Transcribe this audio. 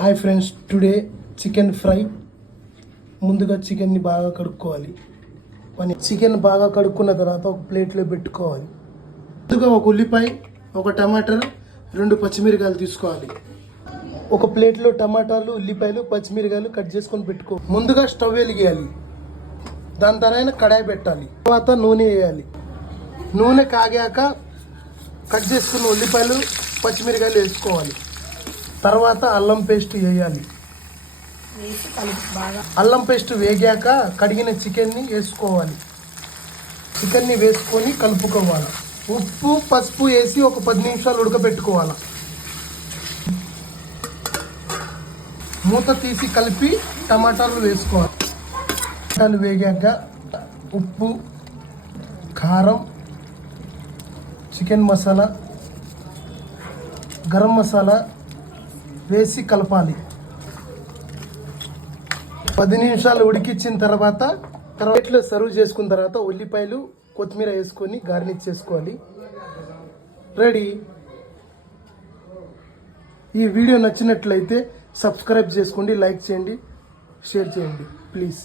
Hi friends, today chicken fry. ముందుగా చికెన్ని బాగా కడుక్కోవాలి. చికెన్ బాగా కడుక్కున్న తర్వాత ఒక ప్లేట్లో పెట్టుకోవాలి. ముందుగా ఒక ఉల్లిపాయ, ఒక టమాటర్, 2 పచ్చిమిరకాయలు తీసుకోవాలి. ఒక ప్లేట్లో టమాటాలు, ఉల్లిపాయలు, పచ్చిమిరకాయలు కట్ చేసుకొని పెట్టుకో. ముందుగా స్టవ్ వెలిగేయాలి. దాని తర్వాత కడాయి పెట్టాలి. తర్వాత నూనె వేయాలి. నూనె కాగాక కట్ చేసుకున్న ఉల్లిపాయలు, పచ్చిమిరకాయలు వేసుకోవాలి. తర్వాత అల్లం పేస్ట్ వేయాలి. అల్లం పేస్ట్ వేగాక కడిగిన చికెన్ని వేసుకోవాలి. చికెన్ని వేసుకొని కలుపుకోవాలి. ఉప్పు, పసుపు వేసి ఒక 10 నిమిషాలు ఉడకబెట్టుకోవాలి. మూత తీసి కలిపి టమాటాలు వేసుకోవాలి. టమాటాలు వేగాక ఉప్పు, కారం, చికెన్ మసాలా, గరం మసాలా వేసి కలపాలి. 10 నిమిషాలు ఉడికించిన తర్వాత ప్లేట్లో సర్వ్ చేసుకున్న తర్వాత ఉల్లిపాయలు, కొత్తిమీర వేసుకొని గార్నిష్ చేసుకోవాలి. రెడీ. ఈ వీడియో నచ్చినట్లయితే సబ్స్క్రైబ్ చేసుకోండి, లైక్ చేయండి, షేర్ చేయండి ప్లీజ్.